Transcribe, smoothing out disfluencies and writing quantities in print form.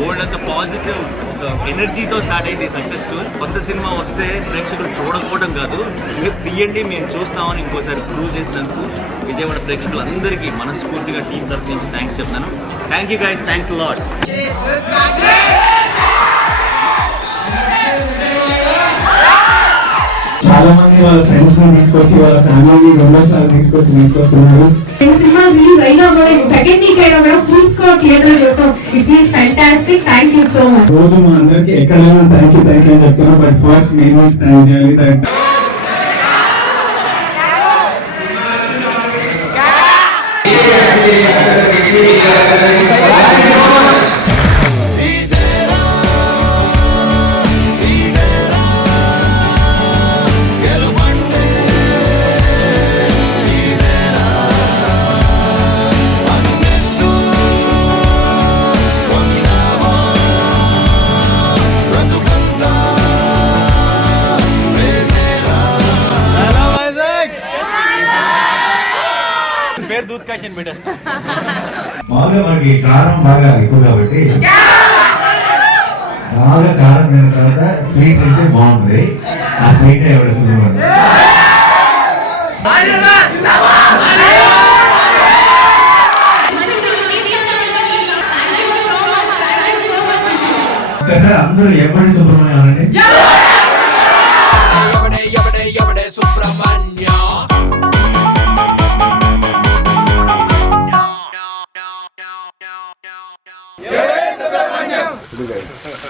బోల్డ్ అంత పాజిటివ్ ఎనర్జీతో స్టార్ట్ అయింది సక్సెస్ టూర్. కొత్త సినిమా వస్తే ప్రేక్షకులు చూడకపోవడం కాదు, ఇంకా తీయండి మేము చూస్తామని ఇంకోసారి ప్రూవ్ చేసినందుకు విజయవాడ ప్రేక్షకులందరికీ మనస్ఫూర్తిగా టీం తరఫు నుంచి థ్యాంక్స్ చెప్తాను. Thank you guys, thanks lot. చాలా మంది వాళ్ళ ఫ్రెండ్స్ ని తీసుకొచ్చి వాళ్ళ ఫ్యామిలీని రెండోసారి తీసుకొస్తున్నారు. సినిమా రిలీజ్ అయినా కూడా సెకండ్ వీక్ అయినా కూడా ఫుల్ స్కోర్ థియేటర్ చూస్తాం. It is fantastic. Thank you so much. రోజు మా అందరికి ఎక్కడైనా థ్యాంక్ యూ అని చెప్తున్నా, బట్ ఫస్ట్ నేను థ్యాంక్ చేయాలి. పేరు దూద్ కాషన్ బేటా. మామూలుగా మనకి కారం బాగా ఎక్కువ కాబట్టి బాగా కారం తిన్న తర్వాత స్వీట్ అయితే బాగుంటుంది. ఆ స్వీట్ ఎవరు ఒకసారి అందరూ ఎవరి సుబ్రహ్మణ్యం అనండి.